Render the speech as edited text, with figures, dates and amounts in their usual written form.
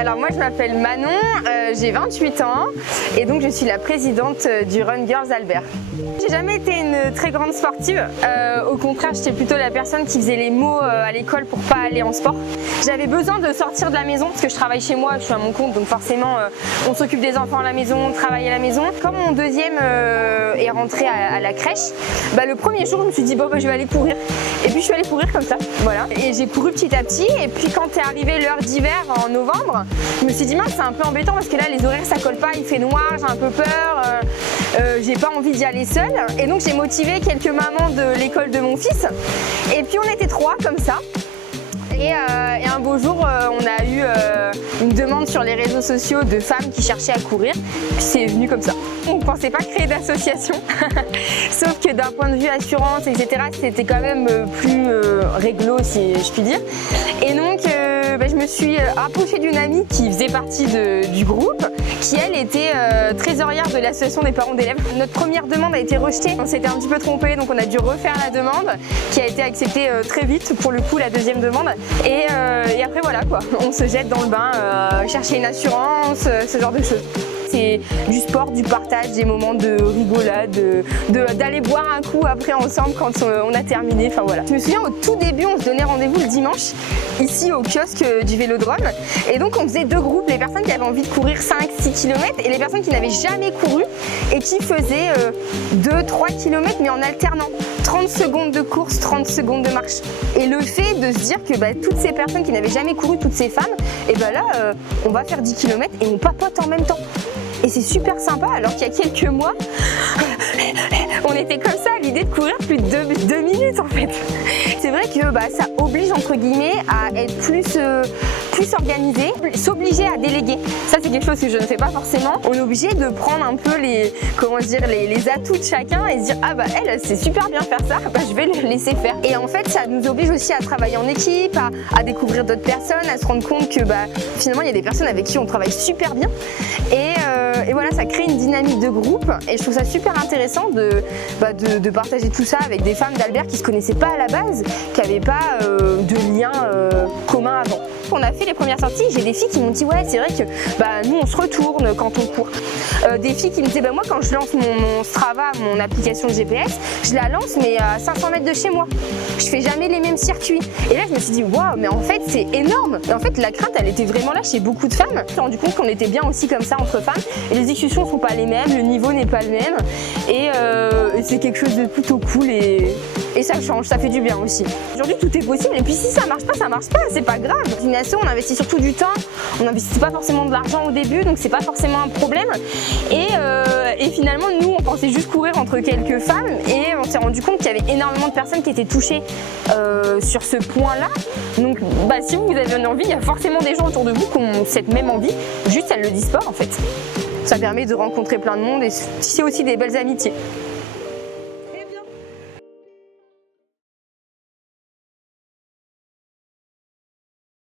Alors moi je m'appelle Manon, j'ai 28 ans et donc je suis la présidente du Run Girls Albert. J'ai jamais été une très grande sportive, au contraire j'étais plutôt la personne qui faisait les mots à l'école pour pas aller en sport. J'avais besoin de sortir de la maison parce que je travaille chez moi, je suis à mon compte donc forcément on s'occupe des enfants à la maison, on travaille à la maison. Quand mon deuxième est rentré à la crèche, le premier jour je me suis dit je vais aller courir. Et puis je suis allée courir comme ça, voilà. Et j'ai couru petit à petit et puis quand est arrivée l'heure d'hiver en novembre, je me suis dit mince c'est un peu embêtant parce que là les horaires ça colle pas, il fait noir, j'ai un peu peur, j'ai pas envie d'y aller seule. Et donc j'ai motivé quelques mamans de l'école de mon fils et puis on était 3 comme ça. Et un beau jour, on a eu une demande sur les réseaux sociaux de femmes qui cherchaient à courir. Puis c'est venu comme ça. On ne pensait pas créer d'association, sauf que d'un point de vue assurance, etc., c'était quand même plus réglo, si je puis dire. Et donc, je me suis rapprochée d'une amie qui faisait partie du groupe, qui elle était trésorière de l'association des parents d'élèves. Notre première demande a été rejetée, on s'était un petit peu trompé, donc on a dû refaire la demande, qui a été acceptée très vite, pour le coup la deuxième demande. Et après voilà quoi, on se jette dans le bain, chercher une assurance, ce genre de choses. C'est du sport, du partage, des moments de rigolade, d'aller boire un coup après ensemble quand on a terminé, enfin voilà. Je me souviens au tout début, on se donnait rendez-vous le dimanche, ici au kiosque du Vélodrome. Et donc on faisait 2 groupes, les personnes qui avaient envie de courir 5-6 km et les personnes qui n'avaient jamais couru et qui faisaient 2-3 km mais en alternant. 30 secondes de course, 30 secondes de marche. Et le fait de se dire que toutes ces personnes qui n'avaient jamais couru, toutes ces femmes, et là on va faire 10 km et on papote en même temps. Et c'est super sympa alors qu'il y a quelques mois, on était comme ça à l'idée de courir plus de 2 minutes en fait. C'est vrai que ça oblige entre guillemets à être plus organisé, s'obliger à déléguer. Ça c'est quelque chose que je ne fais pas forcément. On est obligé de prendre un peu les atouts de chacun et se dire elle sait super bien faire ça, je vais le laisser faire. Et en fait ça nous oblige aussi à travailler en équipe, à découvrir d'autres personnes, à se rendre compte que finalement il y a des personnes avec qui on travaille super bien. Et voilà, ça crée une dynamique de groupe et je trouve ça super intéressant de partager tout ça avec des femmes d'Albert qui ne se connaissaient pas à la base, qui n'avaient pas de lien commun avant. On a fait les premières sorties, j'ai des filles qui m'ont dit ouais c'est vrai que nous on se retourne quand on court. Des filles qui me disaient moi quand je lance mon Strava, mon application de GPS, je la lance mais à 500 mètres de chez moi. Je fais jamais les mêmes circuits. Et là je me suis dit waouh mais en fait c'est énorme. Et en fait la crainte elle était vraiment là chez beaucoup de femmes. Je me suis rendu compte qu'on était bien aussi comme ça entre femmes. Et les discussions sont pas les mêmes, le niveau n'est pas le même. Et c'est quelque chose de plutôt cool et ça change, ça fait du bien aussi. Aujourd'hui tout est possible et puis si ça marche pas, c'est pas grave. Dans une asso on investit surtout du temps, on n'investit pas forcément de l'argent au début donc c'est pas forcément un problème. Et finalement nous on pensait juste courir entre quelques femmes et on s'est rendu compte qu'il y avait énormément de personnes qui étaient touchées sur ce point là. Donc si vous avez une envie, il y a forcément des gens autour de vous qui ont cette même envie, juste elles le disent pas en fait. Ça permet de rencontrer plein de monde et tisser aussi des belles amitiés.